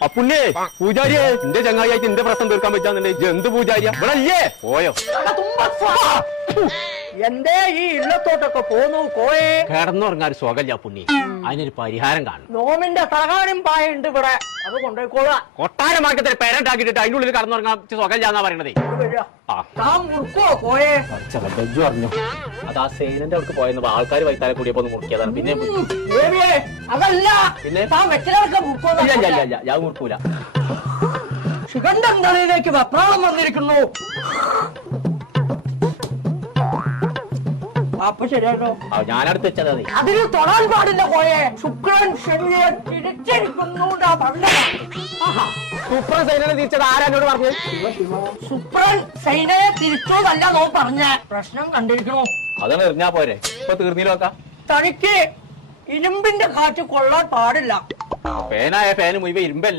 അപ്പുണ്ണിയെ പൂജാരിയെ എന്റെ ചങ്ങായിയായിട്ട് എന്റെ പ്രശ്നം തീർക്കാൻ പറ്റാന്നുണ്ടെങ്കിൽ എന്ത് പൂജാരിയാ ഇവിടെ അല്ലേ പോയോ എന്റെ ഈ ഇല്ലത്തോട്ടൊക്കെ പോന്നു കോയെ കിടന്നുറങ്ങാൻ സുഖമില്ല പുണ്ണി അതിനൊരു പരിഹാരം കാണും നോമിന്റെ തലകാണിയും പായുണ്ട് ഇവിടെ അത് കൊണ്ടുപോയിക്കോളാ കൊട്ടാരമാർക്കത്തിൽ പേരണ്ടാക്കിട്ട് അതിന്റെ ഉള്ളിൽ കടന്നുറങ്ങാൻ സുഖമില്ലാന്നാ പറയണതേ മുറുക്കോ കോയെ ബെജു പറഞ്ഞു അത് ആ സേനന്റെ അവർക്ക് പോയെന്ന് ആൾക്കാർ വൈത്താലെ കൂടിയപ്പോ ഒന്ന് മുറിക്കിയതാണ് പിന്നെ അതല്ല പിന്നെ താൻ വെച്ചിലൊക്കെ മുറുക്കോ ഞാൻ മുറിക്കൂല ശിവന്റെ തലയിലേക്ക് വെപ്രാളം വന്നിരിക്കുന്നു അപ്പൊ ശരിയാണോ ഞാനടുത്ത് വെച്ചത് അതിന് തൊടാൻ പാടില്ല പോയെ ശുക്രൻ ശനിയെ തിരിച്ചിരിക്കുന്നു സൂപ്പർ സൈനനെ തിരിച്ചത് ആരാനോട് പറഞ്ഞു ശുക്രൻ സൈനയെ തിരിച്ചോന്നല്ല നോ പറഞ്ഞ പ്രശ്നം കണ്ടിരിക്കണോ അതാണ് എറിഞ്ഞാ പോരെ ഇപ്പൊ തീർന്നില്ലോക്ക തനിക്ക് ഇരുമ്പിന്റെ കാറ്റ് കൊള്ളാൻ പാടില്ല ഫാനായ ഫാന് മുഴുവൻ ഇരുമ്പല്ലേ